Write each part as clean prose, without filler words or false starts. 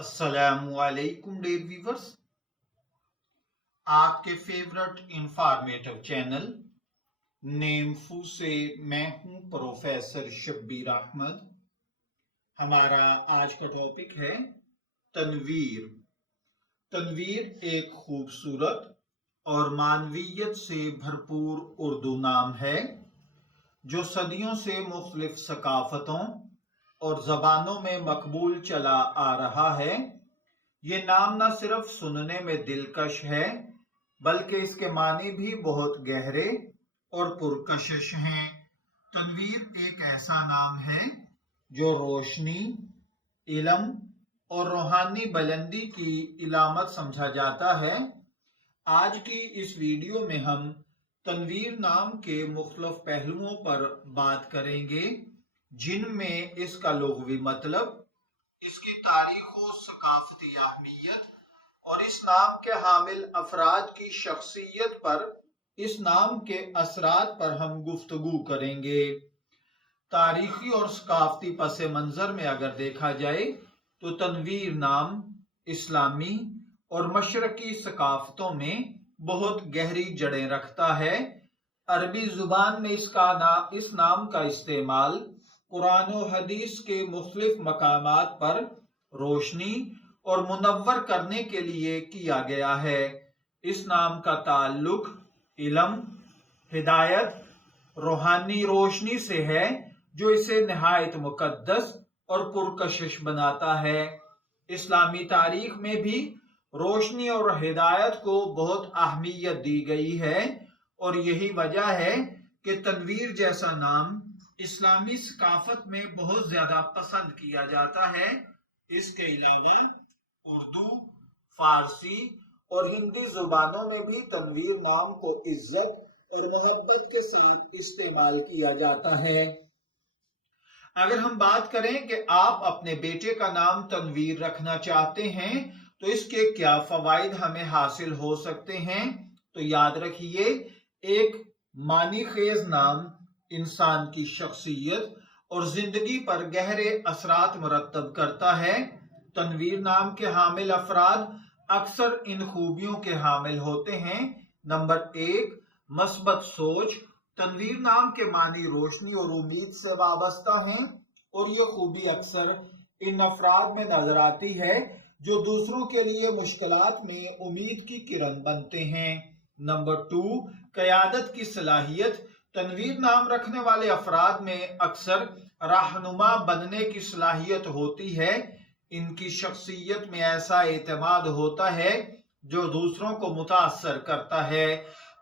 अस्सलामुअलैकुम dear viewers, आपके favourite informative channel नेमफू से मैं हूं प्रोफेसर शब्बीर अहमद। हमारा आज का टॉपिक है तनवीर। तनवीर एक खूबसूरत और मानवीयत से भरपूर उर्दू नाम है जो सदियों से मुख्तलिफ सकाफतों और ज़बानों में मकबूल चला आ रहा है। ये नाम न सिर्फ सुनने में दिलकश है बल्कि इसके मानी भी बहुत गहरे और पुरकशिश हैं। तनवीर एक ऐसा नाम है जो रोशनी, इल्म और रूहानी बुलंदी की इलामत समझा जाता है। आज की इस वीडियो में हम तनवीर नाम के मुख्तलिफ पहलुओं पर बात करेंगे, जिनमें इसका लुग़वी मतलब, इसकी तारीख व सकाफती अहमियत और इस नाम के हामिल अफराद की शख्सियत पर, इस नाम के असरात पर हम गुफ्तगू करेंगे। तारीखी और सकाफती पस मंज़र में अगर देखा जाए तो तनवीर नाम इस्लामी और मशरकी सकाफतों में बहुत गहरी जड़ें रखता है। अरबी जुबान में इस नाम का इस्तेमाल कुरान और हदीस के मुख्तलिफ मकामात पर रोशनी और मुनव्वर करने के लिए किया गया है। इस नाम का ताल्लुक इल्म, हिदायत, रूहानी रोशनी से है जो इसे निहायत मुकद्दस और पुरकशिश बनाता है। इस्लामी तारीख में भी रोशनी और हिदायत को बहुत अहमियत दी गई है और यही वजह है कि तनवीर जैसा नाम इस्लामी सकाफत में बहुत ज्यादा पसंद किया जाता है। इसके अलावा उर्दू, फारसी और हिंदी जुबानों में भी तनवीर नाम को इज्जत और मोहब्बत के साथ इस्तेमाल किया जाता है। अगर हम बात करें कि आप अपने बेटे का नाम तनवीर रखना चाहते हैं तो इसके क्या फवाइद हमें हासिल हो सकते हैं, तो याद रखिए, एक मानी खेज नाम इंसान की शख्सियत और जिंदगी पर गहरे असरात मुरत्तब करता है। तनवीर नाम के हामिल अफराद अक्सर इन खूबियों के हामिल होते हैं। नंबर 1, मस्बत सोच। तनवीर नाम के मानी रोशनी और उम्मीद से वाबस्ता हैं और ये खूबी अक्सर इन अफराद में नजर आती है जो दूसरों के लिए मुश्किलात में उम्मीद की किरण बनते हैं। नंबर 2, क़यादत की सलाहियत। तनवीर नाम रखने वाले अफराद में अक्सर रहनुमा बनने की सलाहियत होती है। इनकी शख्सियत में ऐसा एतमाद होता है जो दूसरों को मुतासर करता है।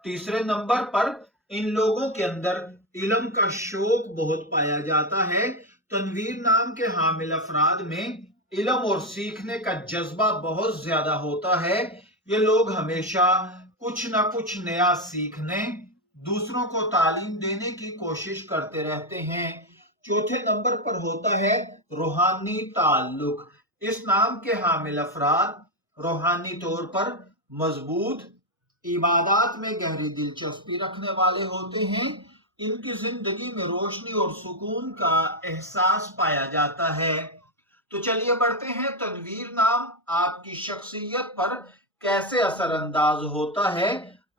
तीसरे नंबर पर इन लोगों के अंदर इल्म का शौक बहुत पाया जाता है। तनवीर नाम के हामिल अफराद में इल्म और सीखने का जज्बा बहुत ज्यादा होता है। ये लोग हमेशा कुछ ना कुछ नया सीखने, दूसरों को तालीम देने की कोशिश करते रहते हैं। चौथे नंबर पर होता है रूहानी ताल्लुक। इस नाम के हामिल अफराद रूहानी तौर पर मजबूत, इबादत में गहरी दिलचस्पी रखने वाले होते हैं। इनकी जिंदगी में रोशनी और सुकून का एहसास पाया जाता है। तो चलिए बढ़ते हैं, तनवीर नाम आपकी शख्सियत पर कैसे असरअंदाज होता है।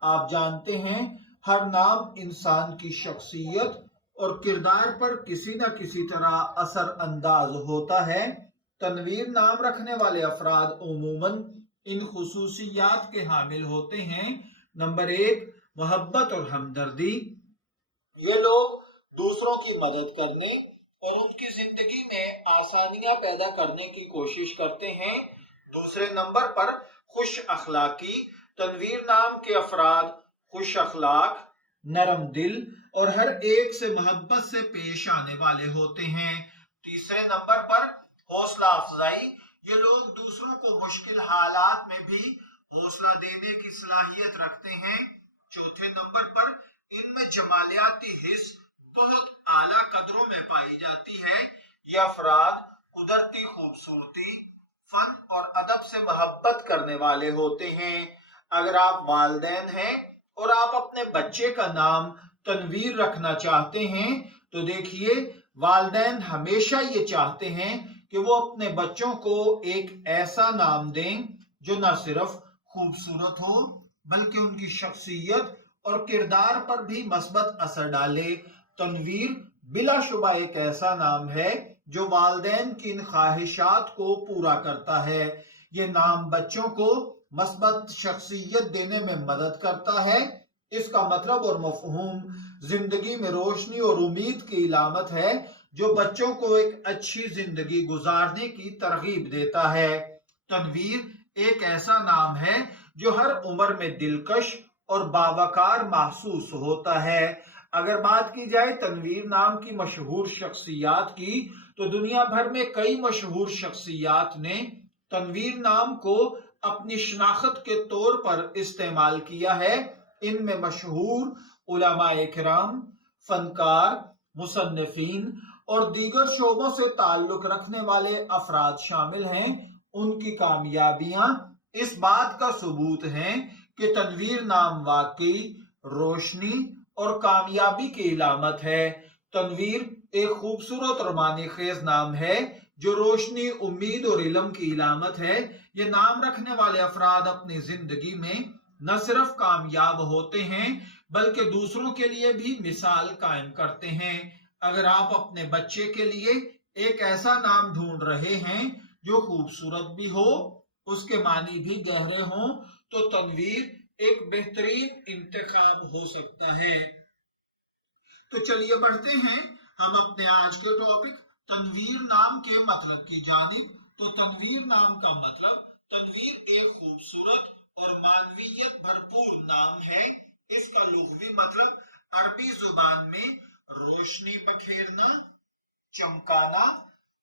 आप जानते हैं हर नाम इंसान की शख्सियत और किरदार पर किसी न किसी तरह असर अंदाज होता है। तनवीर नाम रखने वाले अफराद उमूमन इन खुसूसियात के हामिल होते हैं। नंबर 1, मोहब्बत और हमदर्दी। ये लोग दूसरों की मदद करने और उनकी जिंदगी में आसानियां पैदा करने की कोशिश करते हैं। दूसरे नंबर पर खुश अखलाकी। तनवीर नाम के अफराद खुश अखलाक, नरम दिल और हर एक से मोहब्बत से पेश आने वाले होते हैं। तीसरे नंबर पर हौसला अफजाई। ये लोग दूसरों को मुश्किल हालात में भी हौसला देने की सलाहियत रखते हैं। चौथे नंबर पर इनमें जमालियाती हिस्स बहुत आला कदरों में पाई जाती है। ये अफराद कुदरती खूबसूरती, फन और अदब से मोहब्बत करने वाले होते हैं। अगर आप वालिदैन हैं और आप अपने बच्चे का नाम तनवीर रखना चाहते हैं तो देखिए, वालिदैन हमेशा ये चाहते हैं कि वो अपने बच्चों को एक ऐसा नाम दें जो न सिर्फ खूबसूरत हो बल्कि उनकी शख्सियत और किरदार पर भी मस्बत असर डाले। तनवीर बिलाशुबा एक ऐसा नाम है जो वालिदैन की इन ख्वाहिशात को पूरा करता है। ये नाम बच्चों को मस्बत शख्सियत देने में मदद करता है। इसका मतलब और मफहूम जिंदगी में रोशनी और उम्मीद की इलामत है जो बच्चों को एक अच्छी जिंदगी गुजारने की तरगीब देता है। तनवीर एक ऐसा नाम है जो हर उम्र में दिलकश और बावकार महसूस होता है। अगर बात की जाए तनवीर नाम की मशहूर शख्सियात की, तो दुनिया भर में कई मशहूर शख्सियात ने तनवीर नाम को अपनी शनाख्त के तौर पर इस्तेमाल किया है। इनमें मशहूर उलमाए किराम, फनकार, मुसन्निफीन और दीगर शोबों से ताल्लुक रखने वाले अफराद शामिल हैं। उनकी कामयाबियां इस बात का सबूत हैं कि तनवीर नाम वाकई रोशनी और कामयाबी की इलामत है। तनवीर एक खूबसूरत और मानी खेज नाम है जो रोशनी, उम्मीद और इल्म की इलामत है। ये नाम रखने वाले अफराद अपनी जिंदगी में न सिर्फ कामयाब होते हैं बल्कि दूसरों के लिए भी मिसाल कायम करते हैं। अगर आप अपने बच्चे के लिए एक ऐसा नाम ढूंढ रहे हैं जो खूबसूरत भी हो, उसके मानी भी गहरे हों, तो तनवीर एक बेहतरीन इंतखाब हो सकता है। तो चलिए बढ़ते हैं हम अपने आज के टॉपिक तनवीर नाम के मतलब की जानिब। तो तनवीर नाम का मतलब, तनवीर एक खूबसूरत और मानवीयत भरपूर नाम है। इसका लुग़वी मतलब अरबी जुबान में रोशनी बखेरना, चमकाना,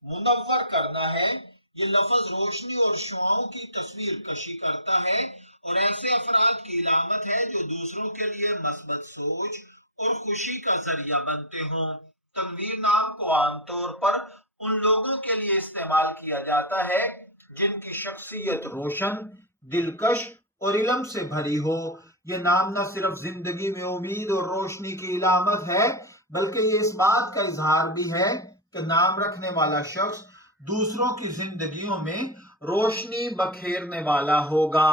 मुनव्वर करना है। ये लफ्ज रोशनी और शुआओं की तस्वीर कशी करता है और ऐसे अफराद की इलामत है जो दूसरों के लिए मस्बत सोच और खुशी का जरिया बनते हों। तनवीर नाम को आमतौर पर उन लोगों के लिए इस्तेमाल किया जाता है जिनकी शख्सियत रोशन, दिलकश और इल्म से भरी हो। ये नाम न सिर्फ जिंदगी में उम्मीद और रोशनी की इलामत है बल्कि ये इस बात का इजहार भी है कि नाम रखने वाला शख्स दूसरों की जिंदगियों में रोशनी बखेरने वाला होगा।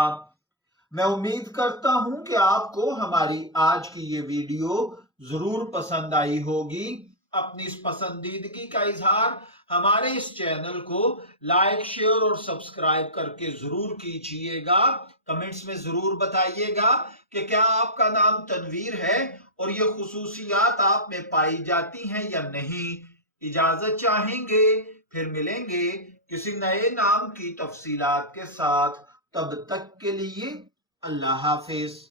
मैं उम्मीद करता हूं कि आपको हमारी आज की ये वीडियो जरूर पसंद आई होगी। अपनी इस पसंदीदगी का इजहार हमारे इस चैनल को लाइक, शेयर और सब्सक्राइब करके जरूर कीजिएगा। कमेंट्स में जरूर बताइएगा कि क्या आपका नाम तनवीर है और ये खुसूसियात आप में पाई जाती हैं या नहीं। इजाजत चाहेंगे, फिर मिलेंगे किसी नए नाम की तफसीलात के साथ। तब तक के लिए अल्लाह हाफिज।